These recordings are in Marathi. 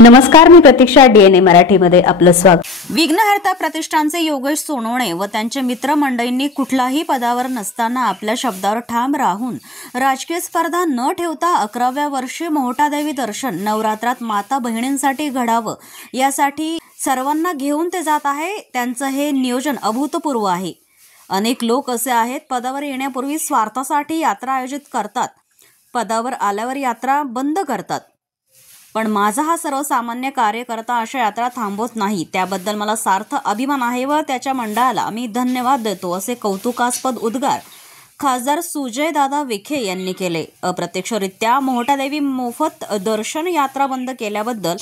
नमस्कार, मी प्रतीक्षा. DNA मराठीमध्ये आपलं स्वागत. विघ्नहर्ता प्रतिष्ठानचे योगेश सोनवणे व त्यांच्या मित्रमंडळींनी कुठल्याही पदावर नसताना आपल्या शब्दावर ठाम राहून राजकीय स्पर्धा न ठेवता 11व्या वर्षी मोहटादेवी दर्शन नवरात्रात माता बहिणींसाठी घडावं यासाठी सर्वांना घेऊन ते जात आहे. त्यांचं हे नियोजन अभूतपूर्व आहे. अनेक लोक असे आहेत, पदावर येण्यापूर्वी स्वार्थासाठी यात्रा आयोजित करतात, पदावर आल्यावर यात्रा बंद करतात. पण माझा हा सर्वसामान्य कार्यकर्ता अशा यात्रा थांबवत नाही. त्याबद्दल मला सार्थ अभिमान आहे व त्याच्या मंडळाला मी धन्यवाद देतो, असे कौतुकास्पद उद्गार खासदार सुजयदादा विखे यांनी केले. अप्रत्यक्षरित्या मोहटादेवी मोफत दर्शन यात्रा बंद केल्याबद्दल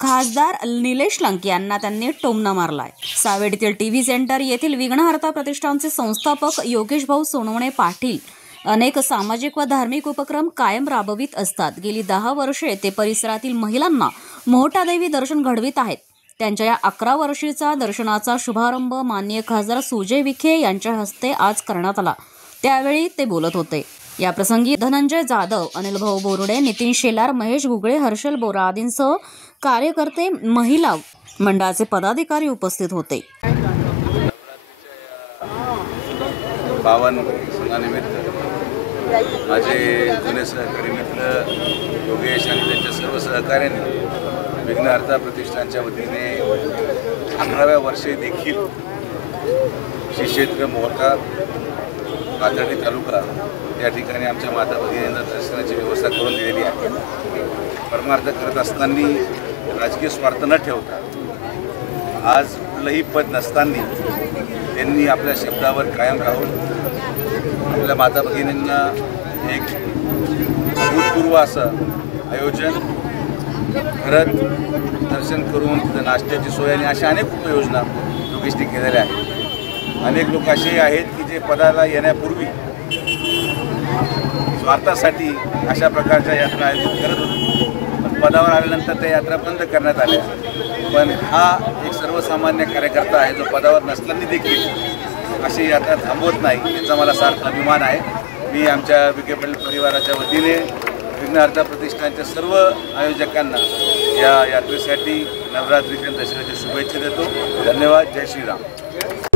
खासदार निलेश लंके यांना त्यांनी टोमणा मारलाय. सावेडीतील टीव्ही सेंटर येथील विघ्नहर्ता प्रतिष्ठानचे संस्थापक योगेश भाऊ सोनवणे पाटील अनेक सामाजिक व धार्मिक उपक्रम कायम राबवित असतात. गेली 10 वर्षे ते परिसरातील महिलांना मोहटादेवी दर्शन घडवित आहेत. त्यांच्या या 11 वर्षीचा दर्शनाचा शुभारंभ माननीय खासदार सुजय विखे यांच्या हस्ते आज करण्यात आला. त्यावेळी ते बोलत होते. या प्रसंगी धनंजय जाधव, अनिल भाऊ बोरुडे, नितीन शेलार, महेश गुगळे, हर्षल बोरा आदींसह कार्यकर्ते, महिला मंडळाचे पदाधिकारी उपस्थित होते. माझे जुने सहकारी मित्र योगेश आणि त्यांच्या सर्व सहकाऱ्यांनी विघ्नहर्ता प्रतिष्ठानच्या वतीने 11व्या वर्षी देखील श्री क्षेत्र मोहटा पाथर्डी तालुका या ठिकाणी आमच्या माता भगिनींना दर्शनाची व्यवस्था करून दिलेली आहे. परमार्थ करत असताना राजकीय स्वार्थ न ठेवता आज कुठलंही पद नसताना त्यांनी आपल्या शब्दावर कायम राहून आपल्या माता भगिनींना एक अभूतपूर्व असं आयोजन करत दर्शन करून तिथं नाश्त्याची सोय आणि अशा अनेक उपयोजना योगेशने केलेल्या आहेत. अनेक लोक असे आहेत की जे पदाला येण्यापूर्वी स्वार्थासाठी अशा प्रकारच्या यात्रा आयोजित करत होते, पण पदावर आल्यानंतर त्या यात्रा बंद करण्यात आल्या. पण हा एक सर्वसामान्य कार्यकर्ता आहे जो पदावर नसताना देखील अशी यात्रा थांबवत नाही, याचा मला सार्थ अभिमान आहे. मी आमच्या विखे पाटील परिवाराच्या वतीने विघ्नहर्ता प्रतिष्ठानच्या सर्व आयोजकांना या यात्रेसाठी नवरात्रीच्या दसऱ्याच्या शुभेच्छा देतो. धन्यवाद. जय श्रीराम.